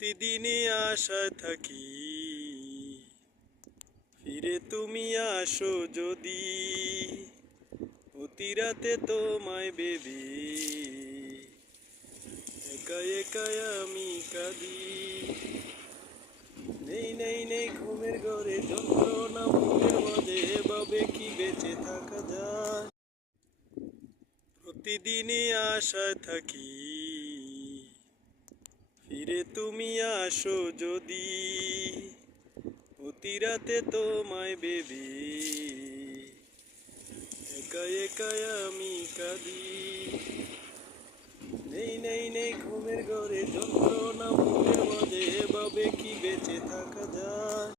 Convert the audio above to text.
প্রতিদিনই আশায় থাকি, ফিরে তুমি আসো যদি, অতি রাতে তোমায় বেবি, একা একাই আমি কাঁদি। নেই নেই নেই ঘুমের ঘরে যন্ত্রণা বুকের মাঝে, এভাবে কি বেঁচে থাকা যায়। প্রতিদিনই আশায় থাকি, ফিরে তুমি আসো যদি, অতি রাতে তোমায় বেবি, একা একাই আমি কাঁদি। নেই নেই নেই ঘুমের ঘরে যন্ত্রণা বুকের মাঝে, এভাবে কি বেঁচে থাকা যায়।